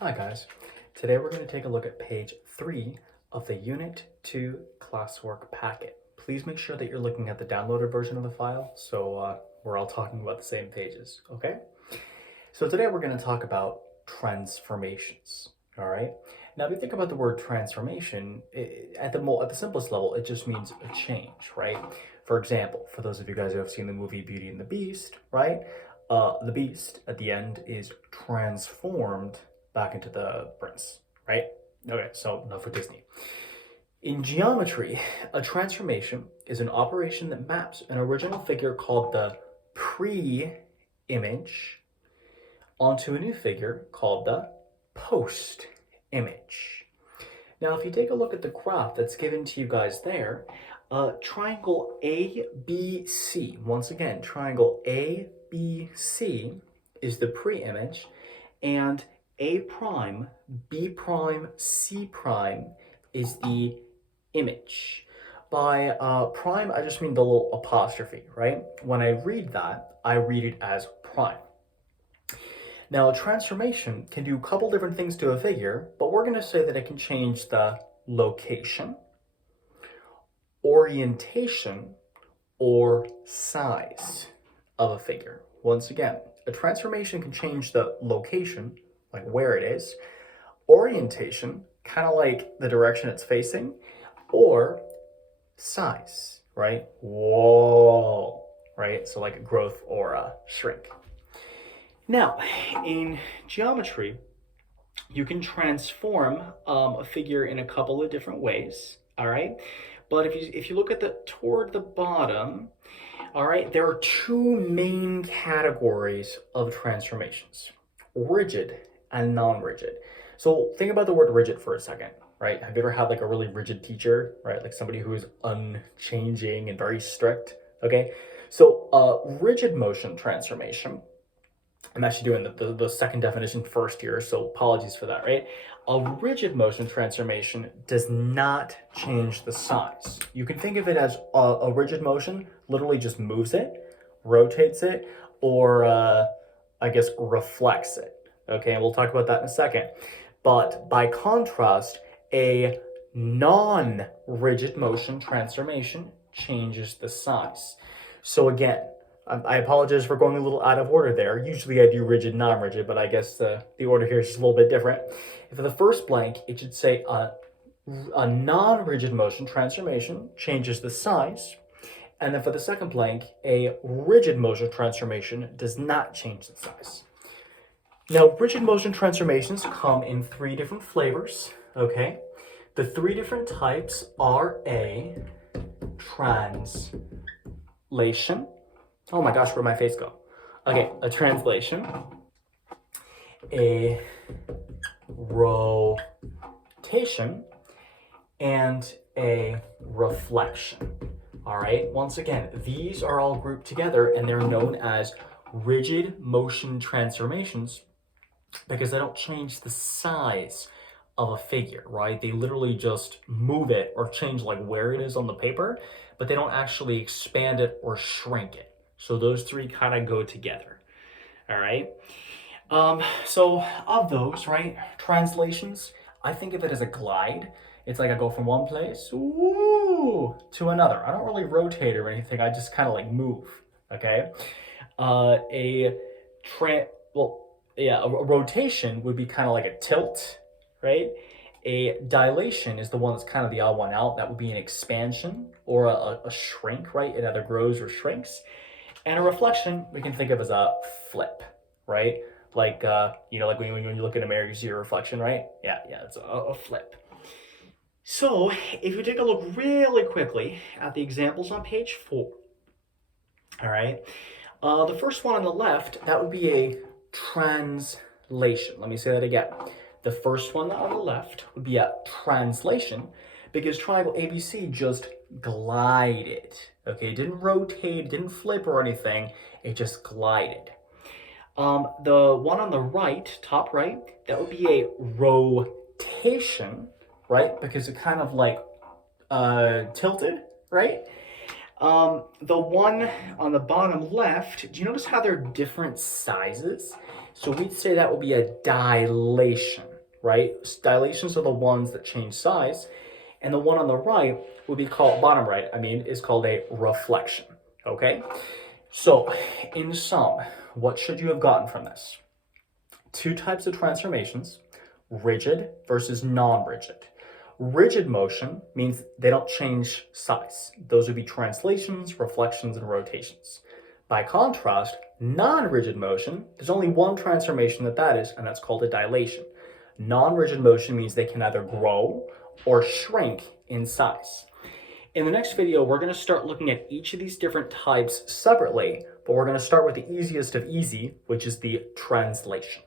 Hi guys, today we're going to take a look at page 3 of the Unit 2 Classwork Packet. Please make sure that you're looking at the downloaded version of the file so we're all talking about the same pages, okay? So today we're going to talk about transformations, all right? Now if you think about the word transformation, at the simplest level, it just means a change, right? For example, for those of you guys who have seen the movie Beauty and the Beast, right? The Beast at the end is transformed back into the prince, right? Okay, so enough with Disney. In geometry, a transformation is an operation that maps an original figure called the pre-image onto a new figure called the post-image. Now, if you take a look at the graph that's given to you guys there, triangle ABC, once again, triangle ABC is the pre-image, and A prime, B prime, C prime is the image. By prime, I just mean the little apostrophe, right? When I read that, I read it as prime. Now, a transformation can do a couple different things to a figure, but we're going to say that it can change the location, orientation, or size of a figure. Once again, a transformation can change the location, like where it is, orientation, kind of like the direction it's facing, or size, right? Whoa, right? So like a growth or a shrink. Now, in geometry, you can transform a figure in a couple of different ways, all right? But if you look at toward the bottom, all right, there are two main categories of transformations: rigid and non-rigid. So think about the word rigid for a second, right? Have you ever had like a really rigid teacher, right? Like somebody who is unchanging and very strict, okay? So rigid motion transformation, I'm actually doing the second definition first here, so apologies for that, right? A rigid motion transformation does not change the size. You can think of it as a rigid motion literally just moves it, rotates it, or I guess reflects it. Okay, and we'll talk about that in a second. But by contrast, a non-rigid motion transformation changes the size. So again, I apologize for going a little out of order there. Usually I do rigid, non-rigid, but I guess the order here is just a little bit different. For the first blank, it should say a non-rigid motion transformation changes the size. And then for the second blank, a rigid motion transformation does not change the size. Now, rigid motion transformations come in 3 different flavors, okay? The 3 different types are a translation. Oh my gosh, where'd my face go? Okay, a translation, a rotation, and a reflection. All right, once again, these are all grouped together and they're known as rigid motion transformations because they don't change the size of a figure, right? They literally just move it or change like where it is on the paper, but they don't actually expand it or shrink it. So those 3 kind of go together, all right? So of those, right, translations, I think of it as a glide. It's like I go from one place to another. I don't really rotate or anything. I just kind of like move, okay? A rotation would be kind of like a tilt, right? A dilation is the one that's kind of the odd one out. That would be an expansion or a shrink, right? It either grows or shrinks. And a reflection we can think of as a flip, right? Like, like when you look in a mirror, you see your reflection, right? Yeah, it's a flip. So if you take a look really quickly at the examples on page 4, all right? The first one on the left, that would be a translation. Let me say that again. The first one on the left would be a translation because triangle ABC just glided, okay? It didn't rotate, didn't flip or anything. It just glided. The one on the right, top right, that would be a rotation, right? Because it kind of like tilted, right? The one on the bottom left, do you notice how they're different sizes? So we'd say that would be a dilation, right? Dilations are the ones that change size. And the one on the right would be called, bottom right, is called a reflection, okay? So in sum, what should you have gotten from this? Two types of transformations, rigid versus non-rigid. Rigid motion means they don't change size. Those would be translations, reflections, and rotations. By contrast, non-rigid motion, there's only one transformation that is, and that's called a dilation. Non-rigid motion means they can either grow or shrink in size. In the next video, we're going to start looking at each of these different types separately, but we're going to start with the easiest of easy, which is the translation.